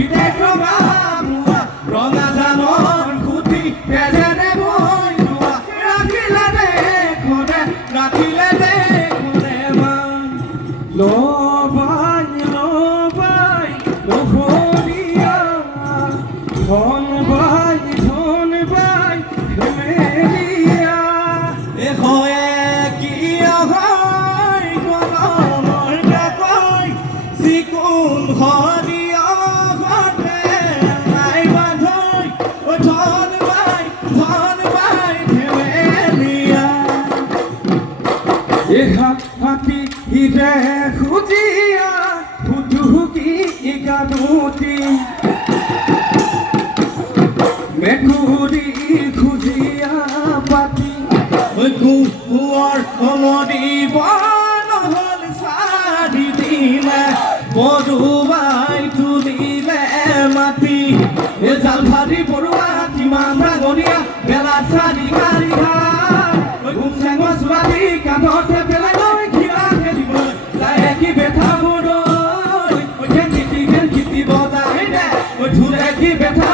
বিদেশ ৰঙা জানৰ খুটি তেজেৰে বৈ যোৱা ৰাখিলে দেখোনে মান লবাই নহৰিয়া ধন বাই ধেমেলীয়া হয় কি হয় কলমৰ কাকৈ চিকুণ হৰিয়া ঘটে নাই বান্ধৈ ধন বাই ধেমেলীয়া হাতী হিৰে খুজিয়া ফুটুকি গানুতি মেকুৰী খুজিয়া পাতি কুঁৱৰ নদীব নহ'ল চাৰি দিনে পৰুৱাই তুলিলে মাটি জাল ভাৰি পৰুৱা কিমান ডাঙৰীয়া বেলা চাৰি গাড়ী চেঙৰ ছোৱালী কান্ধতে পেলাই লৈ ঘিৰা খেলিবলৈ যায় কি বেঠা বজাই দে ধুৰে কি বেঠা